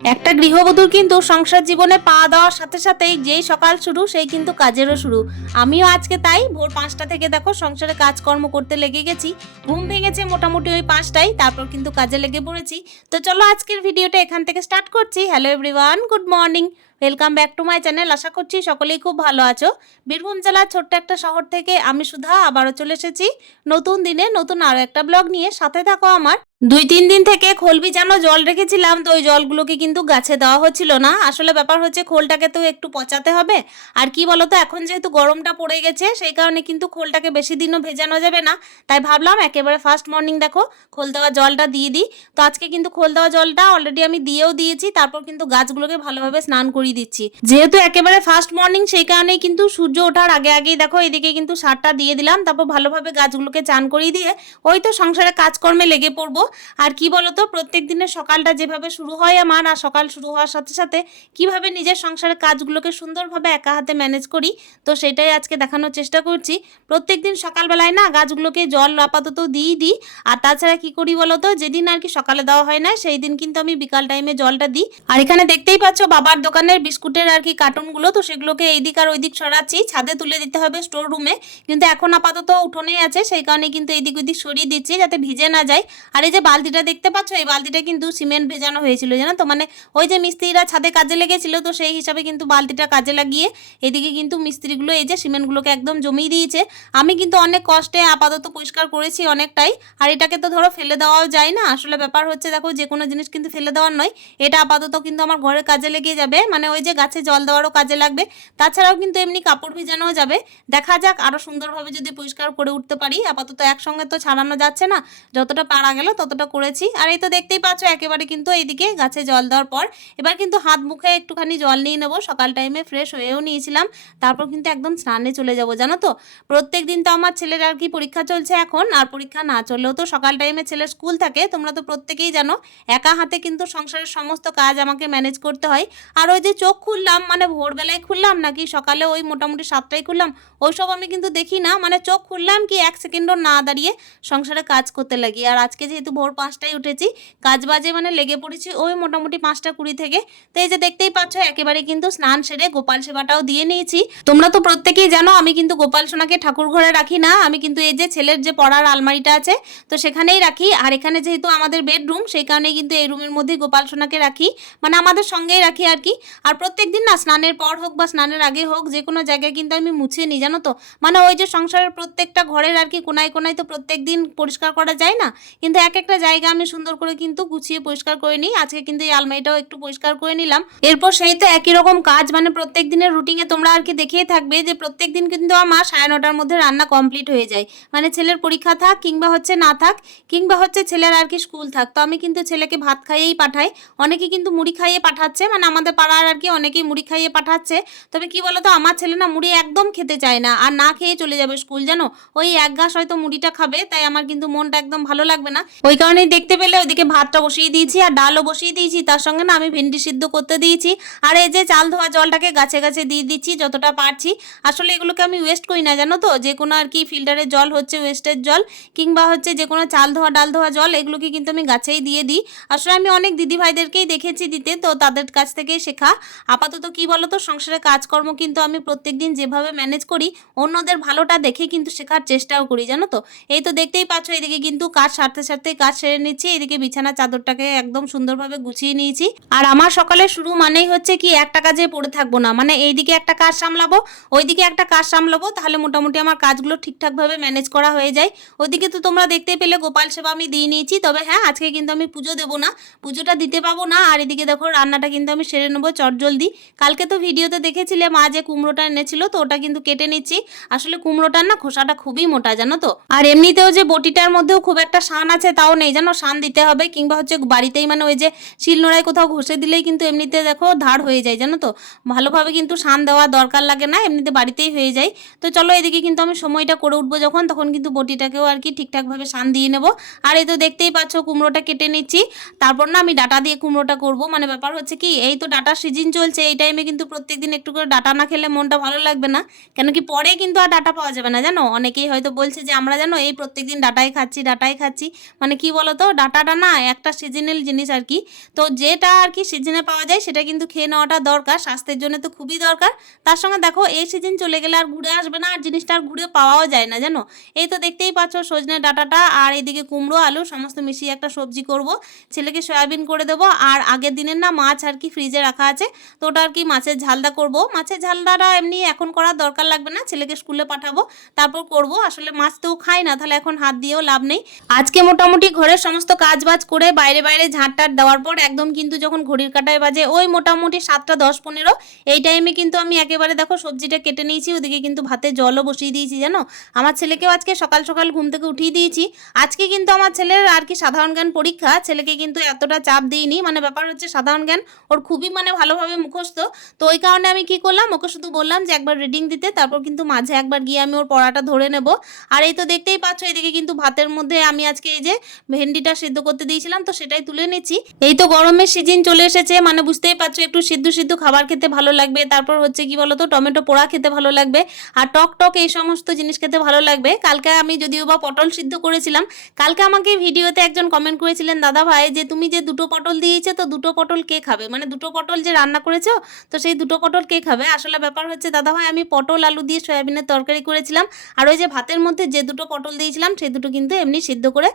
একটা গৃহবধূর কিন্তু সংসার জীবনে পা দেওয়ার সাথে সাথেই যেই সকাল শুরু, সেই কিন্তু কাজেরও শুরু। আমিও আজকে তাই ভোর পাঁচটা থেকে দেখো সংসারে কাজকর্ম করতে লেগে গেছি। ঘুম ভেঙেছে মোটামুটি ওই পাঁচটায়, তারপর কিন্তু কাজে লেগে পড়েছি। তো চলো আজকের ভিডিওটা এখান থেকে স্টার্ট করছি। Hello everyone good morning welcome back to my channel আশা করছি সকলেই খুব ভালো আছো। বীরভূম জেলার ছোট্ট একটা শহর থেকে আমি সুধা আবারও চলে এসেছি। নতুন দিনে নতুন আরও একটা ব্লগ নিয়ে। সাথে থাকো আমার। দুই, তিন দিন থেকে খোল যেন জল রেখেছিলাম, তো ওই জলগুলোকে কিন্তু গাছে দেওয়া হচ্ছিল না। আসলে ব্যাপার হচ্ছে খোলটাকে তো একটু পচাতে হবে। আর কি বলতো, এখন যেহেতু গরমটা পড়ে গেছে, সেই কারণে কিন্তু খোলটাকে বেশি দিনও ভেজানো যাবে না। তাই ভাবলাম একেবারে ফার্স্ট মর্নিং দেখো, খোল দেওয়া জলটা দিয়ে দিই। তো আজকে কিন্তু খোল দেওয়া জলটা অলরেডি আমি দিয়েও দিয়েছি, তারপর কিন্তু গাছগুলোকে ভালোভাবে স্নান করিয়ে দিচ্ছি। যেহেতু একেবারে ফার্স্ট মর্নিং সেই কারণেই কিন্তু সূর্য ওঠার আগে আগেই দেখো, এদিকে কিন্তু সারটা দিয়ে দিলাম, তারপর ভালোভাবে গাছগুলোকে চান করিয়ে দিয়ে ওই তো সংসারে কাজকর্মে লেগে পড়ব। আর কি বলতো, প্রত্যেক দিনের সকালটা যেভাবে শুরু হয় আমার, আর সকাল শুরু হওয়ার সাথে সাথে কীভাবে নিজের সংসারের কাজগুলোকে সুন্দরভাবে একা হাতে ম্যানেজ করি, তো সেটাই আজকে দেখানোর চেষ্টা করছি। প্রত্যেক দিন সকালবেলায় না গাছগুলোকে জল আপাতত দিই দিই, আর তাছাড়া কি করি বলতো, যেদিন আর কি সকালে দেওয়া হয় না, সেই দিন কিন্তু আমি বিকাল টাইমে জলটা দিই। আর এখানে দেখতেই পাচ্ছ বাবার দোকানের বিস্কুটের আর কি কার্টুনগুলো, তো সেগুলোকে এইদিক আর ওইদিক সরাচ্ছি, ছাদে তুলে দিতে হবে স্টোর রুমে কিন্তু এখন আপাতত উঠোনেই আছে, সেই কারণে কিন্তু এইদিক ওইদিক সরিয়ে দিচ্ছি যাতে ভিজে না যায়। আর এই যে বালতিটা দেখতে পাচ্ছ, এই বালতিটা কিন্তু সিমেন্ট ভেজানো হয়েছিল, জানো তো? মানে ওই যে মিস্ত্রিরা ছাদে কাজে লেগেছিল, তো সেই হিসাবে কিন্তু বালতিটা কাজে লাগিয়ে এদিকে কিন্তু মিস্ত্রিগুলো এই যে সিমেন্টগুলোকে একদম জমিয়ে দিয়েছে। আমি কিন্তু অনেক কষ্টে আপাতত পরিষ্কার করেছি অনেকটাই। আর এটাকে তো ধরো ফেলে দেওয়াও যায় না। আসলে ব্যাপার হচ্ছে, দেখো, যে কোনো জিনিস কিন্তু ফেলে দেওয়ার নয়। এটা আপাতত কিন্তু আমার ঘরের কাজে লেগে যাবে। মানে ওই যে গাছে জল দেওয়ারও কাজে লাগবে। তাছাড়াও কিন্তু এমনি কাপড় ভিজানোও যাবে। দেখা যাক আরও সুন্দরভাবে যদি পরিষ্কার করে উঠতে পারি। আপাতত একসঙ্গে তো ছাড়ানো যাচ্ছে না। যতটা পারা গেল ততটা করেছি। আর এই তো দেখতেই পাচ্ছ, একেবারে কিন্তু এইদিকে গাছে জল দেওয়ার পর এবার কিন্তু হাত মুখে একটুখানি জল নিয়ে নেব। সকাল টাইমে ফ্রেশ হয়েও নিয়েছিলাম। তারপর কিন্তু একদম স্নানে চলে যাব, জানো তো? প্রত্যেক দিন তো আমার ছেলের আর কি পরীক্ষা চলছে এখন, আর পরীক্ষা না চললেও তো সকাল টাইমে ছেলের স্কুল থাকে। তোমরা তো প্রত্যেকেই জানো, একা হাতে কিন্তু সংসারের সমস্ত কাজ আমাকে ম্যানেজ করতে হয়। আর ওই যে চোখ খুললাম মানে ভোরবেলায় খুললাম নাকি, সকালে ওই মোটামুটি সাতটায় খুললাম, ওইসব আমি কিন্তু দেখি না। মানে চোখ খুললাম কি এক সেকেন্ডও না দাঁড়িয়ে সংসারে কাজ করতে লাগি। আর আজকে যেহেতু ভোর পাঁচটায় উঠেছি। কাজ বাজে মানে লেগে পড়েছি ওই মোটামুটি পাঁচটা কুড়ি থেকে। তো এই যে দেখতেই পাচ্ছ, একেবারে কিন্তু স্নান সেরে গোপাল সেবাটাও দিয়ে নিয়েছি। তোমরা তো প্রত্যেকেই জানো, আমি কিন্তু গোপাল সোনাকে ঠাকুর ঘরে রাখি না। আমি কিন্তু এই যে ছেলের যে পড়ার আলমারিটা আছে, তো সেখানেই রাখি। আর এখানে যেহেতু আমাদের বেডরুম, সেই কারণেই কিন্তু এই রুমের মধ্যে গোপাল সোনাকে রাখি। মানে আমাদের সঙ্গেই রাখি আর কি। আর প্রত্যেক দিন না, স্নানের পর হোক বা স্নানের আগে হোক, যে কোনো জায়গায় কিন্তু আমি মুছে নিই, জানো তো। মানে ওই যে সংসারের প্রত্যেকটা ঘরের আর কি কোনায় কোনায় তো প্রত্যেক দিন পরিষ্কার করা যায় না। কিন্তু এক এক একটা জায়গা আমি সুন্দর করে কিন্তু গুছিয়ে পরিষ্কার করে নিই। আজকে কিন্তু এই আলমারিটাও একটু পরিষ্কার করে নিলাম। এরপর সেই তো একই রকম কাজ মানে প্রত্যেক দিনের রুটিনে তোমরা আর কি দেখেই থাকবে যে প্রত্যেক দিন কিন্তু আমার সাড়ে নটার মধ্যে রান্না কমপ্লিট হয়ে যায়। মানে ছেলের পরীক্ষা থাক কিংবা হচ্ছে না থাক, কিংবা হচ্ছে ছেলের আর কি স্কুল থাক। তো আমি কিন্তু ছেলেকে ভাত খাইয়েই পাঠাই। অনেকে কিন্তু মুড়ি খাইয়ে পাঠাচ্ছে মানে আমাদের পাড়ার আর কি অনেকেই মুড়ি খাইয়ে পাঠাচ্ছে। তবে কি বলতো, আমার ছেলে না মুড়ি একদম খেতে চায় না, আর না খেয়ে চলে যাবে স্কুল জানো? ওই এক ঘাস হয়তো মুড়িটা খাবে, তাই আমার কিন্তু মনটা একদম ভালো লাগবে না। ওই কারণেই দেখতে পেলে ওইদিকে ভাতটা বসিয়ে দিয়েছি আর ডালও বসিয়ে দিয়েছি। তার সঙ্গে না আমি ভেন্ডি সিদ্ধ করতে দিয়েছি। আর এই যে চাল ধোয়া জলটাকে গাছে গাছে দিয়ে দিচ্ছি যতটা পারছি। আসলে এগুলোকে আমি ওয়েস্ট করি না, জানো তো? যে কোনো আর কি ফিল্টারের জল হচ্ছে ওয়েস্টের জল কিংবা হচ্ছে যে কোনো চাল ধোয়া, ডাল ধোয়া জল এগুলোকে কিন্তু আমি গাছেই দিয়ে দিই। আসলে আমি অনেক দিদি ভাইদেরকেই দেখেছি দিতে, তো তাদের কাছ থেকেই শেখা। আপাতত কি বলো তো সংসারে কাজকর্ম কিন্তু আমি প্রত্যেক দিন যেভাবে ম্যানেজ করি, অন্যদের ভালোটা দেখে কিন্তু শেখার চেষ্টাও করি, জানো তো? এই তো দেখতেই পাচ্ছ, এদিকে কিন্তু কাজ সারতে সারতে কাজ সেরে নিচ্ছি, এদিকে বিছানা চাদরটাকে একদম সুন্দরভাবে গুছিয়ে নিয়েছি। আর আমার সকালে শুরু মানেই হচ্ছে কি, একটা কাজে পড়ে থাকব না। মানে এইদিকে একটা কাজ সামলাবো, ওইদিকে একটা কাজ সামলাবো, তাহলে মোটামুটি আমার কাজগুলো ঠিকঠাকভাবে ম্যানেজ করা হয়ে যায়। ওইদিকে তো তোমরা দেখতেই পেলে গোপাল সেবা আমি দিয়ে নিয়েছি, তবে হ্যাঁ আজকে কিন্তু আমি পুজো দেবো না, পুজোটা দিতে পাবো না। আর এদিকে দেখো রান্নাটা কিন্তু আমি সেরে নেব চটজলদি। কালকে তো ভিডিওতে দেখেছিলে মা যে কুমড়োটা এনেছিল, তো ওটা কিন্তু কেটে নিচ্ছি। আসলে কুমড়োটার না খোসাটা খুবই মোটা, জানো তো? আর এমনিতেও যে বটিটার মধ্যেও খুব একটা শান আছে, তাও নেই জানো শান দিতে হবে, কিংবা হচ্ছে বাড়িতেই মানে ওই যে শিলনোড়ায় কোথাও ঘষে দিলেই কিন্তু এমনিতে দেখো ধার হয়ে যায়, জানো তো? ভালোভাবে কিন্তু শান দেওয়া দরকার লাগে না, এমনিতে বাড়িতেই হয়ে যায়। তো চলো এদিকে কিন্তু আমি সময়টা করে উঠবো যখন, তখন কিন্তু বটিটাকেও আর কি ঠিকঠাকভাবে শান দিয়ে নেব। আর এই তো দেখতেই পাচ্ছ কুমড়োটা কেটে নিচ্ছি। তারপর না আমি ডাটা দিয়ে কুমড়োটা করব। মানে ব্যাপার হচ্ছে কি, এই তো ডাটার সিজন চলছে, এই টাইমে কিন্তু প্রত্যেকদিন একটু করে ডাটা না খেলে মনটা ভালো লাগবে না। কেন কি পরে কিন্তু আর ডাটা পাওয়া যাবে না, জানো? অনেকেই হয়তো বলছে যে আমরা জানো এই প্রত্যেকদিন ডাটাই খাচ্ছি ডাটাই খাচ্ছি। মানে কি কি বলতো? ডাটাটা না একটা সিজনাল জিনিস আর কি। তো যেটা আর কি সিজনে পাওয়া যায়, সেটা কিন্তু খেয়ে নেওয়াটা দরকার, স্বাস্থ্যের জন্য তো খুবই দরকার। তার সঙ্গে দেখো, এই সিজন চলে গেলে আর ঘুরে আসবে না, আর জিনিসটা আর ঘুরে পাওয়াও যায় না, জানো? এই তো দেখতেই পাচ্ছ সজনে ডাটাটা, আর এদিকে কুমড়ো, আলু, সমস্ত মিশিয়ে একটা সবজি করব। ছেলেকে সয়াবিন করে দেবো, আর আগের দিনের না মাছ আর কি ফ্রিজে রাখা আছে, তো ওটা আর কি মাছের ঝালদা করব। মাছের ঝালদাটা এমনি এখন করার দরকার লাগবে না, ছেলেকে স্কুলে পাঠাবো, তারপর করব। আসলে মাছ তো খায় না, তাহলে এখন হাত দিয়েও লাভ নেই। আজকে মোটামুটি ঘরের সমস্ত কাজ বাজ করে বাইরে বাইরে ঝাঁটটাট দেওয়ার পর একদম কিন্তু যখন ঘড়ির কাটায় বাজে, ওই মোটামুটি সাতটা, দশ, পনেরো, এই টাইমে কিন্তু আমি একেবারে দেখো সবজিটা কেটে নিয়েছি, ওদিকে কিন্তু ভাতে জলও বসিয়ে দিয়েছি, জানো? আমার ছেলেকেও আজকে সকাল সকাল ঘুম থেকে উঠিয়ে দিয়েছি। আজকে কিন্তু আমার ছেলের আর কি সাধারণ জ্ঞান পরীক্ষা, ছেলেকে কিন্তু এতটা চাপ দিইনি মানে ব্যাপার হচ্ছে সাধারণ জ্ঞান ওর খুবই মানে ভালোভাবে মুখস্থ। তো ওই কারণে আমি কি করলাম, ওকে শুধু বললাম যে একবার রিডিং দিতে, তারপর কিন্তু মাঝে একবার গিয়ে আমি ওর পড়াটা ধরে নেব। আর এই তো দেখতেই পাচ্ছ, এদিকে কিন্তু ভাতের মধ্যে আমি আজকে এই যে ভেন্ডিটা সিদ্ধ করতে দিয়েছিলাম, তো সেটাই তুলে নিচ্ছি। এই তো গরমের সিজন চলে এসেছে মানে বুঝতেই পারছ, একটু সিদ্ধ সিদ্ধ খাবার খেতে ভালো লাগবে, তারপর হচ্ছে কি বলতো, টমেটো পোড়া খেতে ভালো লাগবে, আর টক টক এই সমস্ত জিনিস খেতে ভালো লাগবে। কালকে আমি যদিও বা পটল সিদ্ধ করেছিলাম, কালকে আমাকে ভিডিওতে একজন কমেন্ট করেছিলেন, দাদা ভাই, যে তুমি যে দুটো পটল দিয়েছ, তো দুটো পটল কে খাবে? মানে দুটো পটল যে রান্না করেছ, তো সেই দুটো পটল কে খাবে? আসলে ব্যাপার হচ্ছে, দাদা ভাই, আমি পটল, আলু দিয়ে সয়াবিনের তরকারি করেছিলাম, আর ওই যে ভাতের মধ্যে যে দুটো পটল দিয়েছিলাম, সেই দুটো কিন্তু এমনি সিদ্ধ করে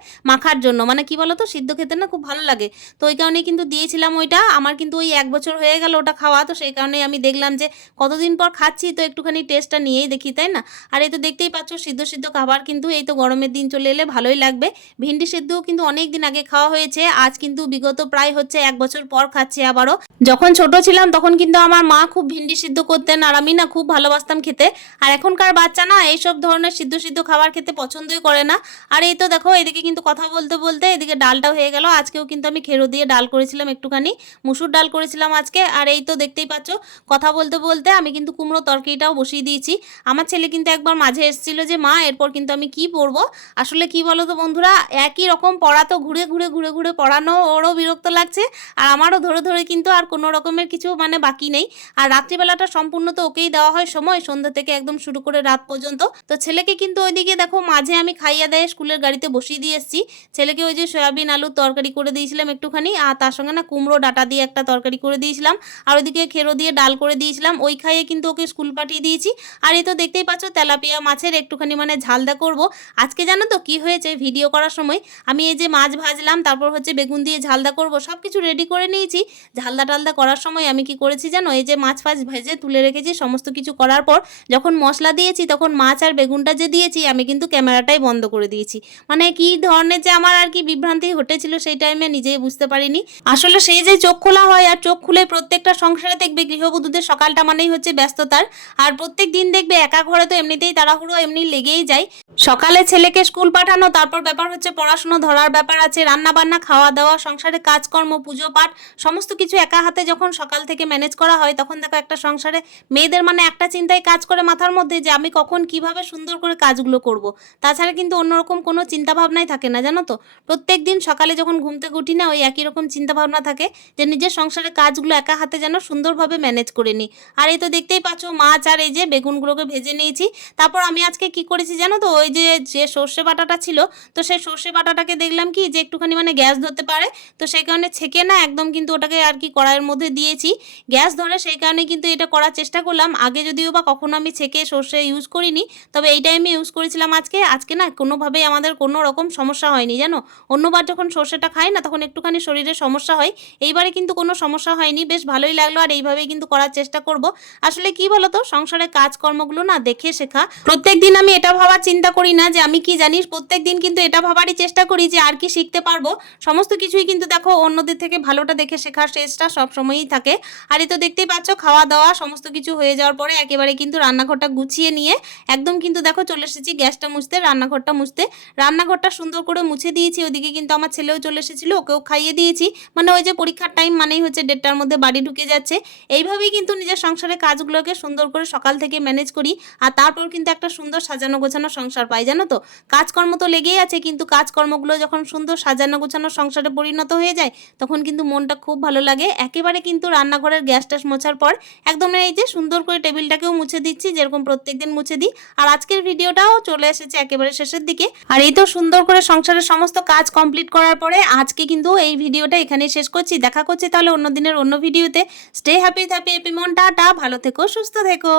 মাখার জন্য। মানে কি বলতো? সিদ্ধ খেতে না খুব ভালো লাগে। তো ওই কারণে কিন্তু দিয়েছিলাম ওইটা। আমার কিন্তু ওই এক বছর হয়ে গেল ওটা খাওয়া। তো সেই কারণে আমি দেখলাম যে কতদিন পর খাচ্ছি, তো একটুখানি টেস্টটা নিয়েই দেখি, তাই না? আর এই তো দেখতেই পাচ্ছ, সিদ্ধ সিদ্ধ খাবার কিন্তু এই তো গরমের দিন চলে এলে ভালোই লাগবে। ভিন্ডি সিদ্ধও কিন্তু অনেক দিন আগে খাওয়া হয়েছে। আজ কিন্তু বিগত প্রায় হচ্ছে এক বছর পর খাচ্ছি আবারও। যখন ছোট ছিলাম তখন কিন্তু আমার মা খুব ভিন্ডি সিদ্ধ করতেন আর আমি না খুব ভালোবাসতাম খেতে। আর এখনকার বাচ্চা না এইসব ধরনের সিদ্ধ সিদ্ধ খাবার খেতে পছন্দই করে না। আর এই তো দেখো, এদিকে কিন্তু কথা বলতে বলতে এদিকে ডালটা হয়ে গেল। আজকেও কিন্তু আমি খেরো দিয়ে ডাল করেছিলাম একটুখানি, মুসুর ডাল করেছিলাম আজকে। আর এই তো দেখতেই পাচ্ছ, কথা বলতে বলতে আমি কিন্তু কুমড়ো তরকারিটাও বসিয়ে দিয়েছি। আমার ছেলে কিন্তু একবার মাঝে এসেছিল যে, মা, এরপর কিন্তু আমি কি পড়ব আসলে কি বলো তো বন্ধুরা, একই রকম পড়া তো ঘুরে ঘুরে ঘুরে ঘুরে পড়ানো, ওরও বিরক্ত লাগছে। আর আমারও ধরে ধরে কিন্তু আর কোনো রকমের কিছু মানে বাকি নেই। আর রাত্রিবেলাটা সম্পূর্ণ তো ওকেই দেওয়া হয় সময়, সন্ধ্যা থেকে একদম শুরু করে রাত পর্যন্ত। তো ছেলেকে কিন্তু ওইদিকে দেখো মাঝে আমি খাইয়ে দেয় স্কুলের গাড়িতে বসিয়ে দিয়ে এসেছি। ছেলেকে ওই যে সয়াবিন আলুর তরকারি করে দিয়েছিলাম একটুখানি, আর তার সঙ্গে না কুমড়ো ডাটা দিয়ে একটা তরকারি করে দিয়েছিলাম, আর ওইদিকে খেরো দিয়ে ডাল করে দিয়েছিলাম, ওই খাইয়ে কিন্তু ওকে স্কুল পাঠিয়ে দিয়েছি। আর এই তো দেখতেই পাচ্ছ তেলাপিয়া মাছের একটুখানি মানে ঝালদা করব। আজকে জানো তো কি হয়েছে ভিডিও করার সময়? আমি এই যে মাছ ভাজলাম, তারপর হচ্ছে বেগুন দিয়ে ঝালদা করব সব কিছু রেডি করে নিয়েছি। ঝালদা টালদা করার সময় আমি কি করেছি জানো, এই যে মাছ ফাছ ভেজে তুলে রেখেছি, সমস্ত কিছু করার পর যখন মশলা দিয়েছি, তখন মাছ আর বেগুনটা যে দিয়েছি, আমি কিন্তু ক্যামেরাটাই বন্ধ করে দিয়েছি। মানে কি ধরনের যে আমার আর কি বিভ্রান্তি ঘটেছিল সেই টাইমে নিজেই বুঝতে পারিনি। আসলে সেই যে চোখ খোলা হয় আর চোখ খুলে প্রত্যেকটা সংসারে দেখবে গৃহবধূদের সকালটা মানেই হচ্ছে ব্যস্ততার। আর প্রত্যেক দিন দেখবে একা ঘরে তো এমনিতেই তাড়াহুড়ো, এমনি লেগেই যায়। সকালে ছেলেকে স্কুল পাঠানো, তারপর ব্যাপার হচ্ছে পড়াশুনো ধরার ব্যাপার আছে রান্না বান্না খাওয়া দাওয়া সংসারে কাজকর্ম পুজো পাঠ সমস্ত কিছু একা হাতে যখন সকাল থেকে ম্যানেজ করা হয়, তখন দেখো একটা সংসারে মেয়েদের মানে একটা চিন্তায় কাজ করে মাথার মধ্যে যে আমি কখন কীভাবে সুন্দর করে কাজগুলো করব। তাছাড়া কিন্তু অন্যরকম কোনো চিন্তা ভাবনাই থাকে না, জানো তো? প্রত্যেক দিন সকালে যখন ঘুম থেকে উঠি না, ওই একই রকম চিন্তা ভাবনা থাকে যে নিজের সংসারের কাজগুলো একা হাতে যেন সুন্দরভাবে ম্যানেজ করে নিই। আর এই তো দেখতেই পাচ্ছ মাছ আর এই যে বেগুনগুলোকে ভেজে নিয়েছি। তারপর আমি আজকে কি করেছি জানো তো? ওই যে যে সর্ষে বাটাটা ছিল, তো সেই সর্ষে বাটাটাকে দেখলাম কি যে একটুখানি মানে গ্যাস ধরতে পারে, তো সেই কারণে ছেঁকে না একদম কিন্তু ওটাকে আর কি কড়াইয়ের মধ্যে দিয়েছি। গ্যাস ধরে সেই কারণে কিন্তু এটা করার চেষ্টা করলাম। আগে যদিও বা কখনো আমি ছেঁকে সর্ষে ইউজ করিনি, তবে এই টাইমে ইউজ করেছিলাম আজকে। আজকে না কোনোভাবেই আমাদের কোনো রকম সমস্যা হয়নি। জানো? অন্যবার যখন সর্ষেটা খাই না, তখন একটুখানি শরীরে সমস্যা হয়। এইবারে কিন্তু কোনো সমস্যা হয়নি। বেশ ভালোই লাগল আর এইভাবেই কিন্তু করার চেষ্টা করব। আসলে কি বলতো? সংসারের কাজকর্মগুলো না দেখে শেখা। প্রত্যেক দিন আমি এটা ভাবার চিন্তা করি না যে আমি কি জানিস প্রত্যেক দিন কিন্তু এটা ভাবারই চেষ্টা করি যে আর কি শিখতে পারব। সমস্ত কিছুই কিন্তু দেখো অন্যদের থেকে ভালোটা দেখে শেখার চেষ্টা সবসময়ই থাকে। আর এই তো দেখতেই পাচ্ছ খাওয়া দাওয়া সমস্ত কিছু হয়ে যাওয়ার পরে একেবারে কিন্তু রান্নাঘরটা গুছিয়ে নিয়ে একদম কিন্তু দেখো চলে এসেছি গ্যাসটা মুছতে, রান্নাঘরটা মুছতে। রান্নাঘরটা সুন্দর করে মুছে দিয়েছি, ওদিকে কিন্তু আমার ছেলেও চলে এসেছিল, ওকেও খাইয়ে দিয়েছি। মানে ওই যে পরীক্ষার টাইম মানেই হচ্ছে দেড়টার মধ্যে বাড়ি ঢুকে যাচ্ছে। এইভাবেই কিন্তু নিজের সংসারের কাজগুলোকে সুন্দর করে সকাল থেকে ম্যানেজ করি, আর তারপর কিন্তু একটা সুন্দর সাজানো গোছানো সংসার পাই, জানো তো? কাজকর্ম তো লেগেই আছে, কিন্তু কাজকর্মগুলো যখন সুন্দর সাজানো গোছানো সংসারে পরিণত হয়ে যায়, তখন কিন্তু মনটা খুব ভালো লাগে। একেবারে কিন্তু রান্নাঘরের গ্যাস ট্যাস মোছার পর একদম এই যে সুন্দর করে টেবিলটাকেও মুছে দিচ্ছি, যেরকম প্রত্যেকদিন মুছে দিই। আর আজকের ভিডিওটাও চলে এসেছে একেবারে শেষের দিকে। আর এই তো সুন্দর করে সংসারের সমস্ত কাজ কমপ্লিট করার পরে আজকে কিন্তু এই ভিডিওটা এখানে শেষ করছি। দেখা করছি তাহলে অন্য দিনের অন্য ভিডিওতে। স্টে হ্যাপি হ্যাপি হ্যাপি মন, টাটা। ভালো থেকো, সুস্থ থেকো।